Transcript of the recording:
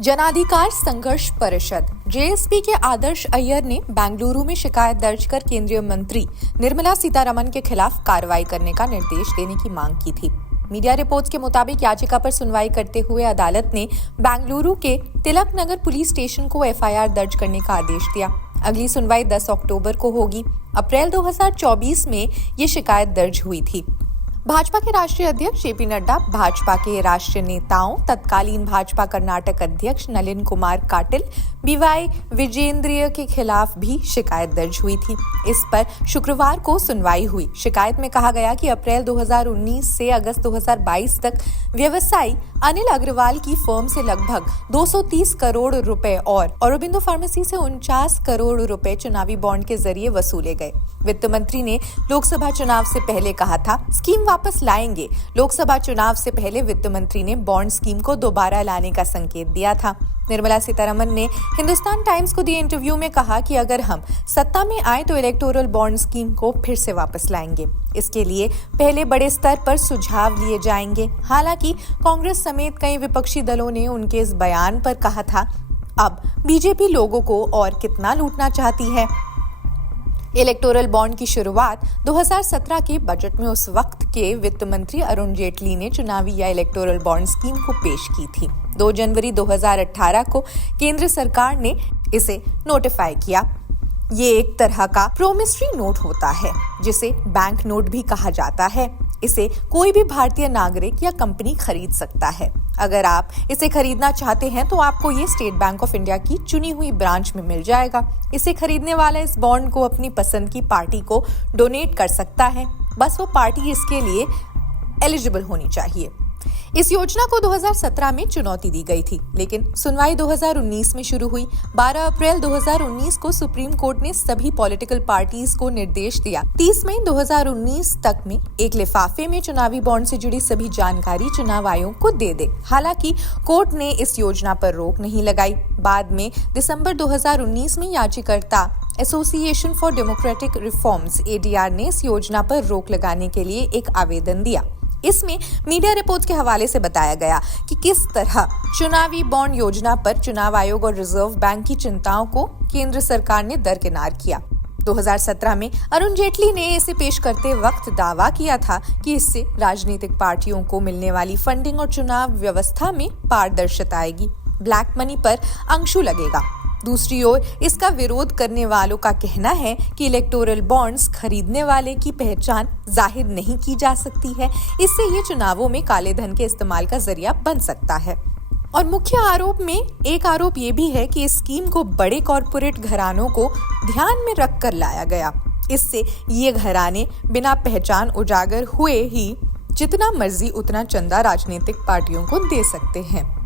जनाधिकार संघर्ष परिषद जेएसपी के आदर्श अय्यर ने बेंगलुरु में शिकायत दर्ज कर केंद्रीय मंत्री निर्मला सीतारमण के खिलाफ कार्रवाई करने का निर्देश देने की मांग की थी। मीडिया रिपोर्ट्स के मुताबिक याचिका पर सुनवाई करते हुए अदालत ने बेंगलुरु के तिलक नगर पुलिस स्टेशन को एफआईआर दर्ज करने का आदेश दिया। अगली सुनवाई 10 अक्टूबर को होगी। अप्रैल 2024 में ये शिकायत दर्ज हुई थी। भाजपा के राष्ट्रीय अध्यक्ष जेपी नड्डा, भाजपा के राष्ट्रीय नेताओं, तत्कालीन भाजपा कर्नाटक अध्यक्ष नलिन कुमार काटिल, बीवाई विजेंद्रिय के खिलाफ भी शिकायत दर्ज हुई थी। इस पर शुक्रवार को सुनवाई हुई। शिकायत में कहा गया कि अप्रैल 2019 से अगस्त 2022 तक व्यवसायी अनिल अग्रवाल की फर्म से लगभग 230 करोड़ रुपए और औरोबिंदो फार्मेसी से 49 करोड़ रुपए चुनावी बॉन्ड के जरिए वसूले गए। वित्त मंत्री ने लोकसभा चुनाव से पहले कहा था स्कीम वापस लाएंगे। लोकसभा चुनाव से पहले वित्त मंत्री ने बॉन्ड स्कीम को दोबारा लाने का संकेत दिया था। निर्मला सीतारमण ने हिंदुस्तान टाइम्स को दिए इंटरव्यू में कहा कि अगर हम सत्ता में आए तो इलेक्टोरल बॉन्ड स्कीम को फिर से वापस लाएंगे। इसके लिए पहले बड़े स्तर पर सुझाव लिए जाएंगे। हालांकि कांग्रेस समेत कई विपक्षी दलों ने उनके इस बयान पर कहा था, अब बीजेपी लोगों को और कितना लूटना चाहती है। इलेक्टोरल बॉन्ड की शुरुआत 2017 के बजट में उस वक्त के वित्त मंत्री अरुण जेटली ने चुनावी या इलेक्टोरल बॉन्ड स्कीम को पेश की थी। 2 जनवरी 2018 को केंद्र सरकार ने इसे नोटिफाई किया। ये एक तरह का प्रोमिसरी नोट होता है, जिसे बैंक नोट भी कहा जाता है। इसे कोई भी भारतीय नागरिक या कंपनी खरीद सकता है। अगर आप इसे खरीदना चाहते हैं तो आपको ये स्टेट बैंक ऑफ इंडिया की चुनी हुई ब्रांच में मिल जाएगा। इसे खरीदने वाला इस बॉन्ड को अपनी पसंद की पार्टी को डोनेट कर सकता है। बस वो पार्टी इसके लिए एलिजिबल होनी चाहिए। इस योजना को 2017 में चुनौती दी गई थी, लेकिन सुनवाई 2019 में शुरू हुई। 12 अप्रैल 2019 को सुप्रीम कोर्ट ने सभी पॉलिटिकल पार्टीज को निर्देश दिया 30 मई 2019 तक में एक लिफाफे में चुनावी बॉन्ड से जुड़ी सभी जानकारी चुनाव आयोग को दे दे। हालांकि कोर्ट ने इस योजना पर रोक नहीं लगाई। बाद में दिसंबर 2019 में याचिकाकर्ता association for democratic reforms (ADR) ने इस योजना पर रोक लगाने के लिए एक आवेदन दिया। इसमें मीडिया रिपोर्ट्स के हवाले से बताया गया कि किस तरह चुनावी बॉन्ड योजना पर चुनाव आयोग और रिजर्व बैंक की चिंताओं को केंद्र सरकार ने दरकिनार किया। 2017 में अरुण जेटली ने इसे पेश करते वक्त दावा किया था कि इससे राजनीतिक पार्टियों को मिलने वाली फंडिंग और चुनाव व्यवस्था में पारदर्शिता आएगी, ब्लैक मनी पर अंकुश लगेगा। दूसरी ओर इसका विरोध करने वालों का कहना है कि इलेक्टोरल बॉन्ड्स खरीदने वाले की पहचान जाहिर नहीं की जा सकती है। इससे ये चुनावों में काले धन के इस्तेमाल का जरिया बन सकता है। और मुख्य आरोप में एक आरोप ये भी है कि इस स्कीम को बड़े कॉरपोरेट घरानों को ध्यान में रखकर लाया गया। इससे ये घराने बिना पहचान उजागर हुए ही जितना मर्जी उतना चंदा राजनीतिक पार्टियों को दे सकते हैं।